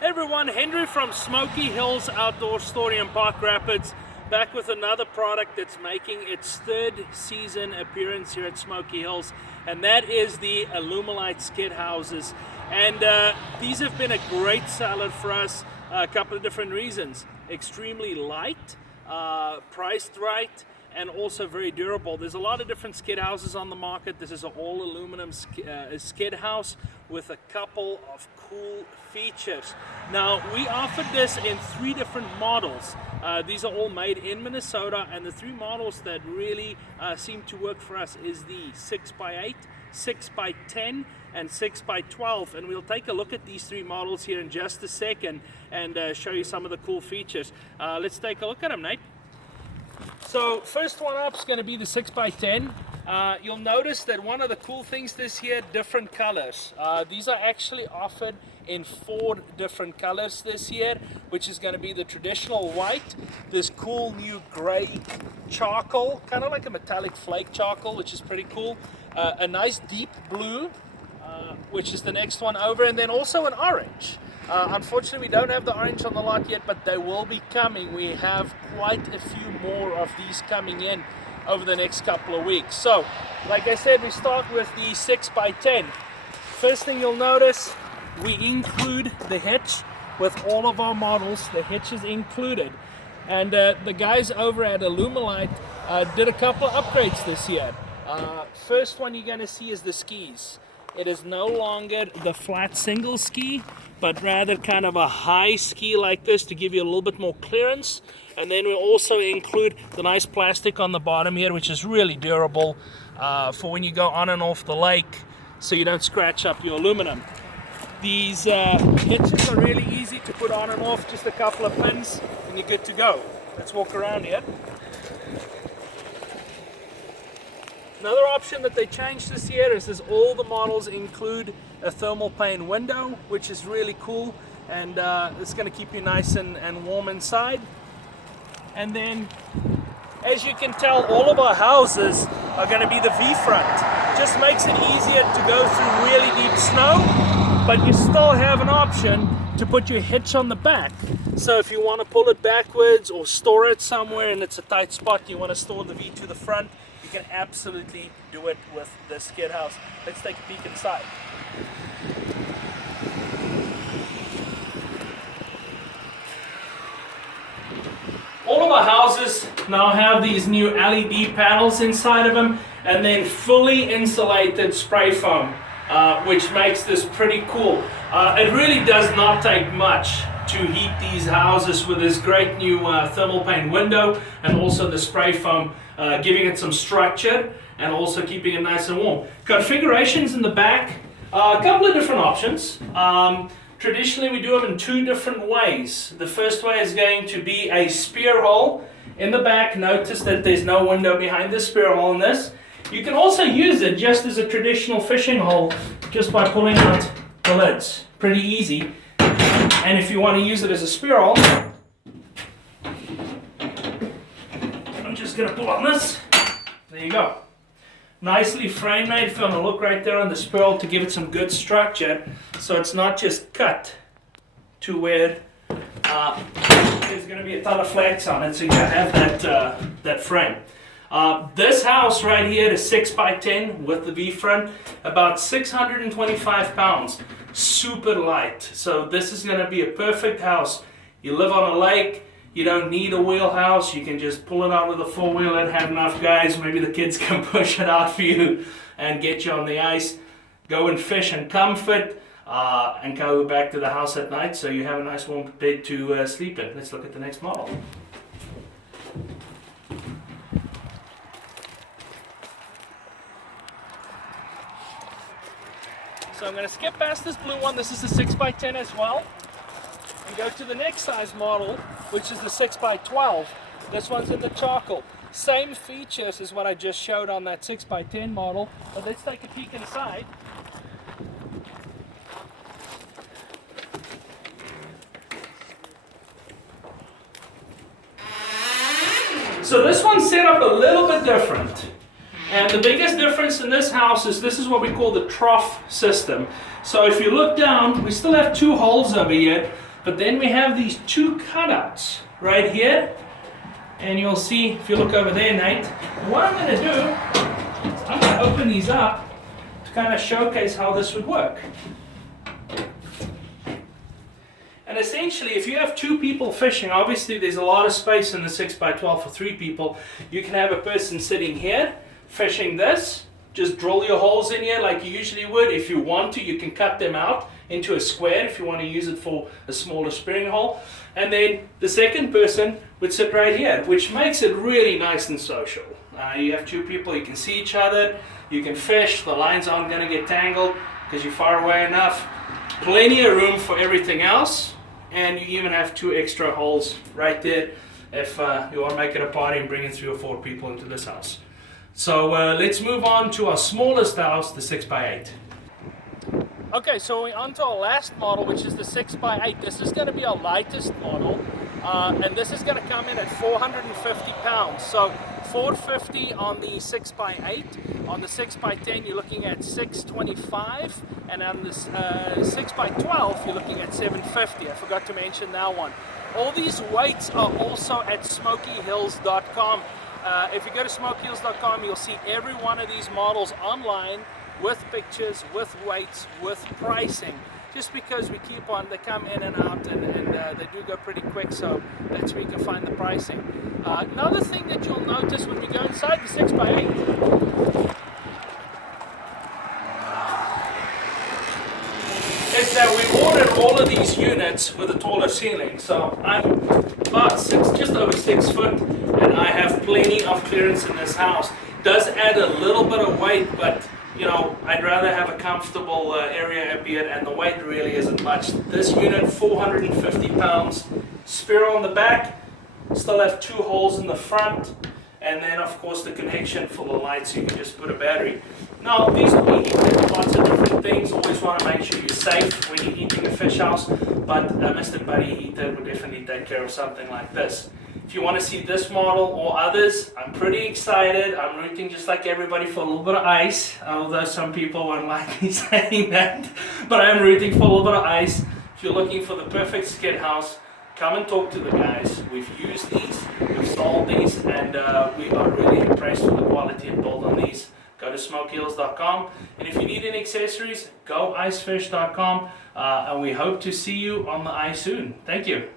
Hey everyone, Henry from Smoky Hills Outdoor Store in Park Rapids, back with another product that's making its third season appearance here at Smoky Hills, and that is the Alumalite skid houses. And these have been a great seller for us, a couple of different reasons. Extremely light, priced right, and also very durable. There's a lot of different skid houses on the market. This is an all aluminum skid house with a couple of cool features. Now, we offered this in 3 different models. These are all made in Minnesota, and the 3 models that really seem to work for us is the 6x8, 6x10, and 6x12, and we'll take a look at these 3 models here in just a second and show you some of the cool features. Let's take a look at them, Nate. So first one up is going to be the 6x10. You'll notice that one of the cool things this year, different colors. These are actually offered in 4 different colors this year, which is going to be the traditional white, this cool new gray charcoal, kind of like a metallic flake charcoal, which is pretty cool, a nice deep blue, which is the next one over, and then also an orange. Unfortunately, we don't have the orange on the lot yet, but they will be coming. We have quite a few more of these coming in over the next couple of weeks. So, like I said, we start with the 6x10. First thing you'll notice, we include the hitch with all of our models. The hitch is included. And the guys over at Alumalite did a couple of upgrades this year. First one you're going to see is the skis. It is no longer the flat single ski, but rather kind of a high ski like this to give you a little bit more clearance. And then we also include the nice plastic on the bottom here, which is really durable for when you go on and off the lake, so you don't scratch up your aluminum. These hitches are really easy to put on and off, just a couple of pins and you're good to go. Let's walk around here. Another option that they changed this year is all the models include a thermal pane window, which is really cool, and it's going to keep you nice and warm inside. And then, as you can tell, all of our houses are going to be the V-front. Just makes it easier to go through really deep snow, but you still have an option to put your hitch on the back. So if you want to pull it backwards or store it somewhere and it's a tight spot, you want to store the V to the front, you can absolutely do it with the skid house. Let's take a peek inside. All of our houses now have these new LED panels inside of them, and then fully insulated spray foam, which makes this pretty cool. It really does not take much to heat these houses with this great new thermal pane window and also the spray foam, giving it some structure and also keeping it nice and warm. Configurations in the back, a couple of different options. Traditionally we do them in 2 different ways. The first way is going to be a spear hole in the back. Notice that there's no window behind the spear hole in this. You can also use it just as a traditional fishing hole, just by pulling out the lids. Pretty easy. And if you want to use it as a spear hole, I'm just going to pull on this. There you go. Nicely frame made. If you want to look right there on the spear hole to give it some good structure, so it's not just cut to where there's going to be a ton of flex on it, so you have that frame. This house right here is 6x10 with the V-front, about 625 pounds, super light. So this is going to be a perfect house. You live on a lake, you don't need a wheelhouse, you can just pull it out with a 4-wheeler and have enough guys, maybe the kids can push it out for you and get you on the ice, go and fish in comfort, and go back to the house at night so you have a nice warm bed to sleep in. Let's look at the next model. So I'm going to skip past this blue one. This is the 6x10 as well. And go to the next size model, which is the 6x12. This one's in the charcoal. Same features as what I just showed on that 6x10 model. But let's take a peek inside. So this one's set up a little bit different. And the biggest difference in this house is this is what we call the trough system. So if you look down, we still have 2 holes over here, But then we have these two cutouts right here. And you'll see, if you look over there, Nate, what I'm going to do, I'm going to open these up to kind of showcase how this would work. And essentially, if you have two people fishing, obviously there's a lot of space in the 6x12 for 3 people. You can have a person sitting here, fishing this. Just drill your holes in here like you usually would. If you want to, you can cut them out into a square if you want to use it for a smaller spearing hole. And then the second person would sit right here, which makes it really nice and social. You have two people, you can see each other, you can fish, the lines aren't going to get tangled because you're far away enough. Plenty of room for everything else. And you even have 2 extra holes right there if you want to make it a party and bring in 3 or 4 people into this house. So let's move on to our smallest house, the 6x8. Okay, so we're on to our last model, which is the 6x8. This is going to be our lightest model, and this is going to come in at 450 pounds. So 450 on the 6x8. On the 6x10, you're looking at 625, and on the 6x12, you're looking at 750. I forgot to mention that one. All these weights are also at smokyhills.com. If you go to smokyhills.com, you'll see every one of these models online with pictures, with weights, with pricing. Just because we keep on, they come in and out, and they do go pretty quick, so that's where you can find the pricing. Another thing that you'll notice when we go inside the 6x8 is that we ordered all of these units with a taller ceiling. So I'm about just over 6 foot, and I have plenty of clearance in this house. Does add a little bit of weight, but you know, I'd rather have a comfortable area up here, and the weight really isn't much. This unit, 450 pounds, spear on the back, still have 2 holes in the front, and then of course the connection for the light, so you can just put a battery. Now these will be heated with lots of different things. Always want to make sure you're safe when you're heating a fish house, but a Mr. Buddy heater would definitely take care of something like this. If you want to see this model or others, I'm pretty excited. I'm rooting just like everybody for a little bit of ice, although some people won't like me saying that, but I'm rooting for a little bit of ice. If you're looking for the perfect skid house, come and talk to the guys. We've used these, we've sold these, and we are really impressed with the quality and build on these. Go to smokyhills.com, and if you need any accessories, go icefish.com, and we hope to see you on the ice soon. Thank you.